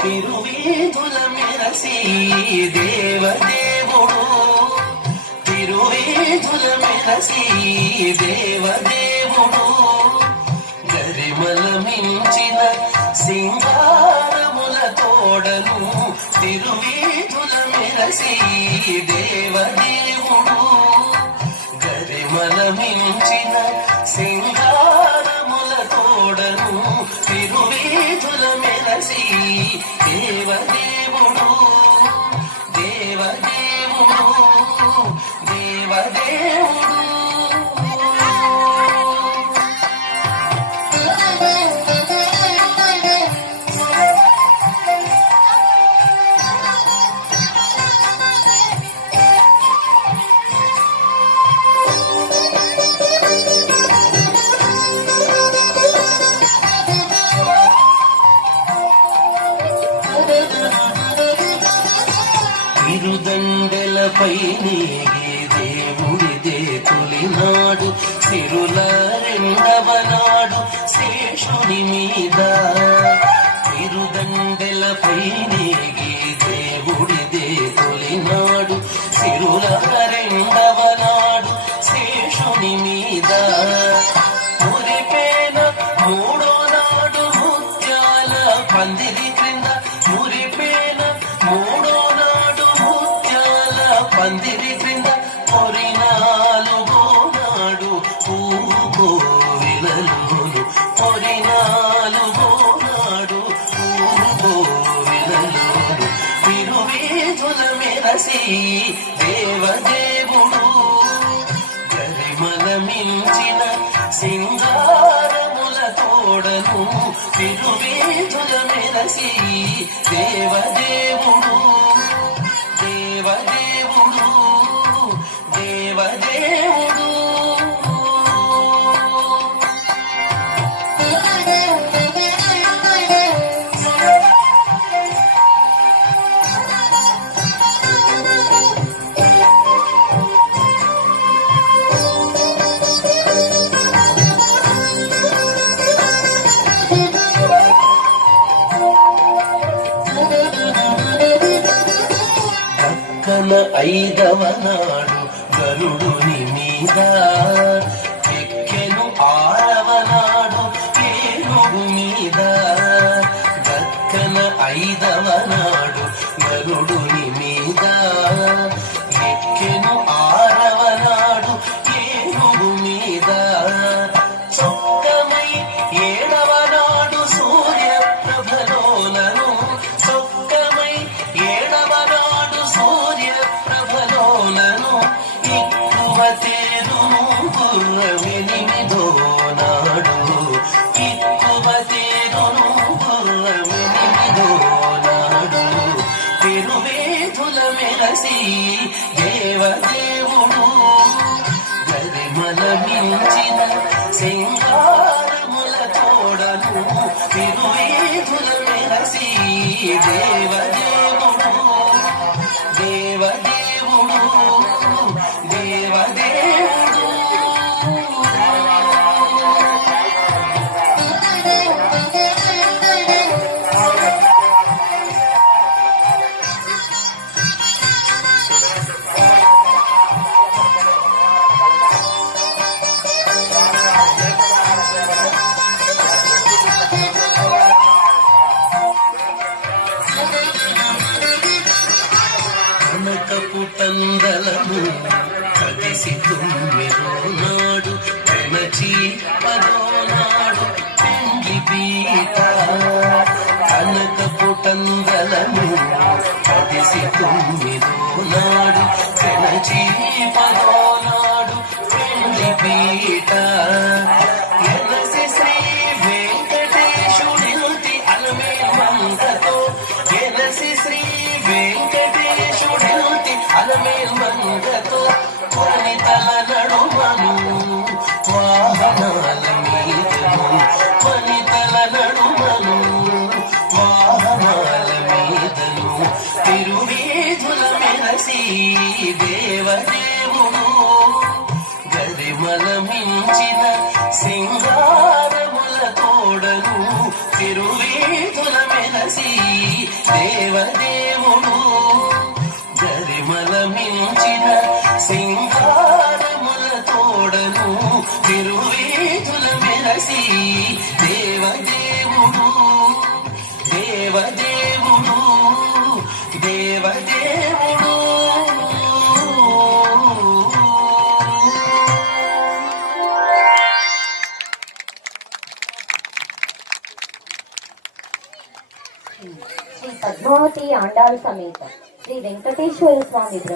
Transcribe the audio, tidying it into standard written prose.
తిరువేదుల మెరసి దేవదేవుడు, తిరువేదుల మెరసి దేవదేవుడు, గరిమల మించిన సింగారముల తోడను, తిరువేదుల మెరసి దేవదేవుడు, గరిమల మించిన సింగారముల తోడను, తిరువేదుల మెరసి దేవదేవుడు, దేవదేవుడు, దేవదేవుడు. తిరుదండెలపై నీగి దేవుడిదే తొలినాడు, సిరుల రెండవ నాడు శేషుని మీద, తిరుదండెలపై నీగి దేవుడిదే తొలినాడు, సిరుల రెండవ నాడు శేషుని మీద, మురిపేన మూడో నాడు ముత్యాల పందిరి క్రింద, మురిపేన మూడో పందిరి క్రింద, పొరినాలుగో నాడు పూగో విలలోను, పొరినాలుగో నాడు పూగో విలలోను, తిరువేదుల మెరసి దేవదేవుడు, గరిమల మించిన సింగారముల తోడను, తిరువేదుల మెరసి దేవదేవుడు, దేవదేవుడు, దేవదేవుడు. దక్కన ఐదవ నాడు గరుడుని మీద, ఎక్కెను ఆరవ నాడు ఏనుగు మీద, దక్కన ఐదవ నాడు గరుడుని మీద, ఎక్కెను ఆరవ నాడు ఏనుగు మీద, చొక్కమై ఏడవ నాడు సూర్య ప్రభలోలను, చొక్కమై ఏడవ నాడు సూర్య ప్రభలోలను, ఎక్కువ తేరును గుర్రమెనిమిదో నాడు, ఎక్కువ తేరును గుర్రమెనిమిదో నాడు, తిరువేదుల మెరసి దేవదేవుడు, గరిమల మించిన సింగారముల తోడను, తిరువేదుల మెరసి దేవదేవుడు, దేవదేవుడు, దేవదేవుడు. కనకపు తందలము కదిసి తొమ్మిదో నాడు, పెనచి పదో నాడు పెండ్లి పీట, కనకపు తందలము కదిసి తొమ్మిదో నాడు, పెనచి పదో నాడు పెండ్లి పీట, ఎనసి శ్రీ వెంకటేశుడి అలమే మంగతో, ఎనసి శ్రీ వెంకటేశుడి అలమేల్ మంగతో, వనితల నడుమను వాహనాల మీదను, వనితల నడుమను వాహనాల మీదను, తిరువేదుల మెరసి దేవదేవుడు గరిమల మించిన సింగారముల తోడను తిరువీధుల మెరసి దేవదేవుడు గరిమల మించిన సింగారముల తోడను తిరువీధుల మెరసి దేవదేవుడు దేవదేవుడు దేవదేవుడు శ్రీ పద్మావతి ఆండాళ్ సమేత శ్రీ వెంకటేశ్వర స్వామి